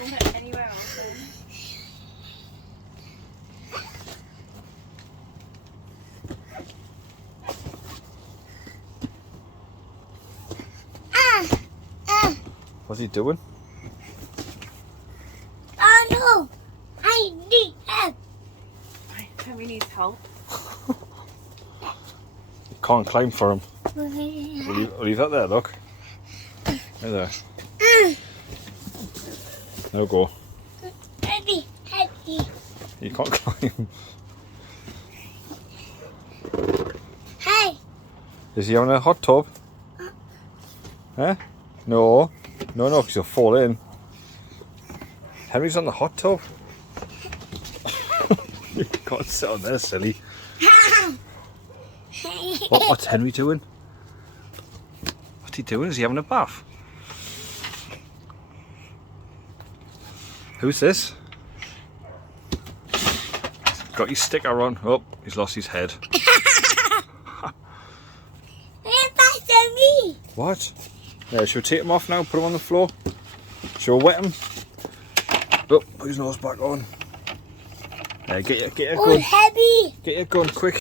Don't hit anywhere else then. What's he doing? Oh no! I need help. Henry needs help. You can't climb for him. Leave that there, look. There. No go. Heavy. You can't climb. Hey. Is he having a hot tub? Huh? No. No, because you'll fall in. Henry's on the hot tub. You can't sit on there, silly. What's Henry doing? What's he doing? Is he having a bath? Who's this? Got your sticker on. Oh, he's lost his head. That's me. What? Yeah, should we take him off now? Put him on the floor? Should we wet him? Oh, put his nose back on. Yeah, get your gun. Oh, heavy. Get your gun, quick.